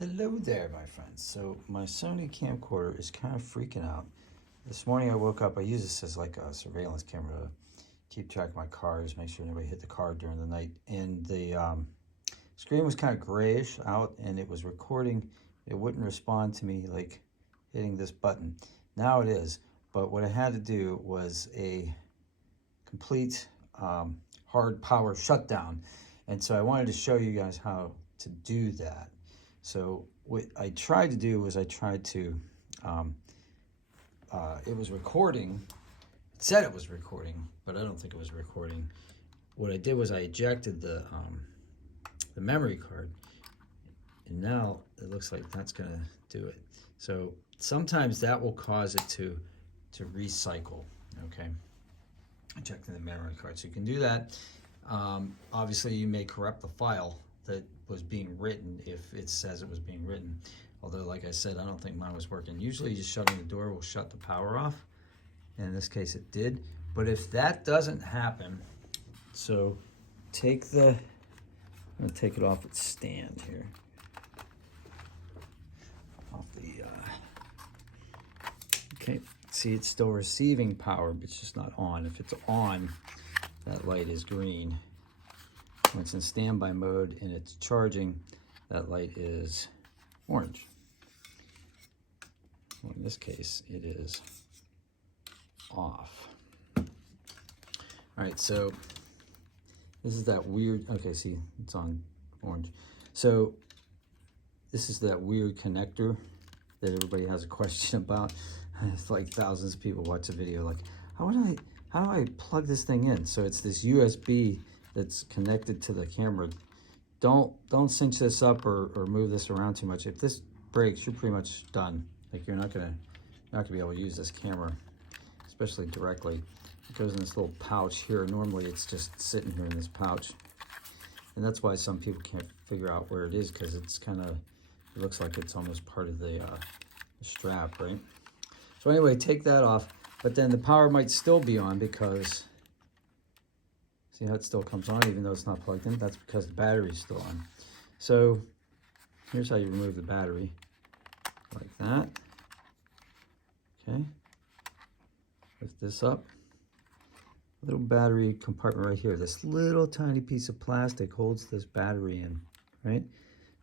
Hello there, my friends. So my Sony camcorder is kind of freaking out. This morning I woke up, I use this as like a surveillance camera to keep track of my cars, make sure nobody hit the car during the night. And the screen was kind of grayish out and it was recording. It wouldn't respond to me like hitting this button. Now it is, but what I had to do was a complete hard power shutdown. And so I wanted to show you guys how to do that. So what I tried to do was it was recording. It said it was recording, but I don't think it was recording. What I did was I ejected the memory card, and now it looks like that's gonna do it. So sometimes that will cause it to recycle, okay? Ejecting the memory card. So you can do that. Obviously you may corrupt the file that was being written if it says it was being written. Although, like I said, I don't think mine was working. Usually just shutting the door will shut the power off. And in this case it did. But if that doesn't happen, so take the, I'm gonna take it off its stand here. Off the, okay, see it's still receiving power, but it's just not on. If it's on, that light is green. When it's in standby mode and it's charging, that light is orange. Well, in this case, it is off. All right, so this is that weird, okay, see, it's on orange. So this is that weird connector that everybody has a question about. It's like thousands of people watch the video like, how do I plug this thing in? So it's this USB that's connected to the camera. Don't cinch this up or move this around too much. If this breaks, you're pretty much done. Like you're not gonna be able to use this camera, especially directly. It goes in this little pouch here. Normally it's just sitting here in this pouch. And that's why some people can't figure out where it is, because it's kind of, it looks like it's almost part of the strap, right? So anyway, take that off, but then the power might still be on because, see how it still comes on even though it's not plugged in? That's because the battery's still on. So here's how you remove the battery, like that. Okay, lift this up. Little battery compartment right here. This little tiny piece of plastic holds this battery in, right?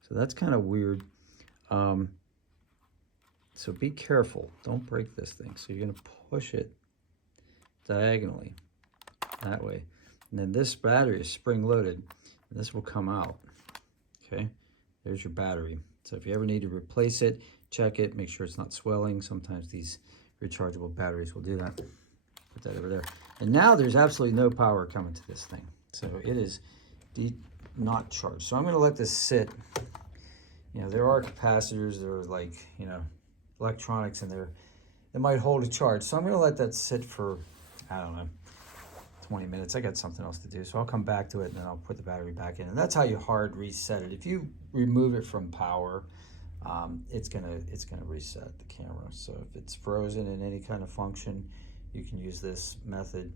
So that's kind of weird. So be careful, don't break this thing. So you're gonna push it diagonally, that way. And then this battery is spring-loaded, and this will come out, okay? There's your battery. So if you ever need to replace it, check it, make sure it's not swelling. Sometimes these rechargeable batteries will do that. Put that over there. And now there's absolutely no power coming to this thing. So it is not charged. So I'm gonna let this sit. You know, there are capacitors, there are like, you know, electronics in there that might hold a charge. So I'm gonna let that sit for, I don't know, 20 minutes. I got something else to do, so I'll come back to it and then I'll put the battery back in. And that's how you hard reset it. If you remove it from power, it's gonna reset the camera. So if it's frozen in any kind of function, you can use this method.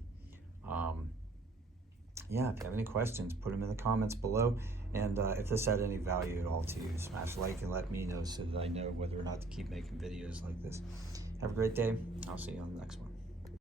Yeah, if you have any questions, put them in the comments below. And if this had any value at all to you, smash like and let me know so that I know whether or not to keep making videos like this. Have a great day. I'll see you on the next one.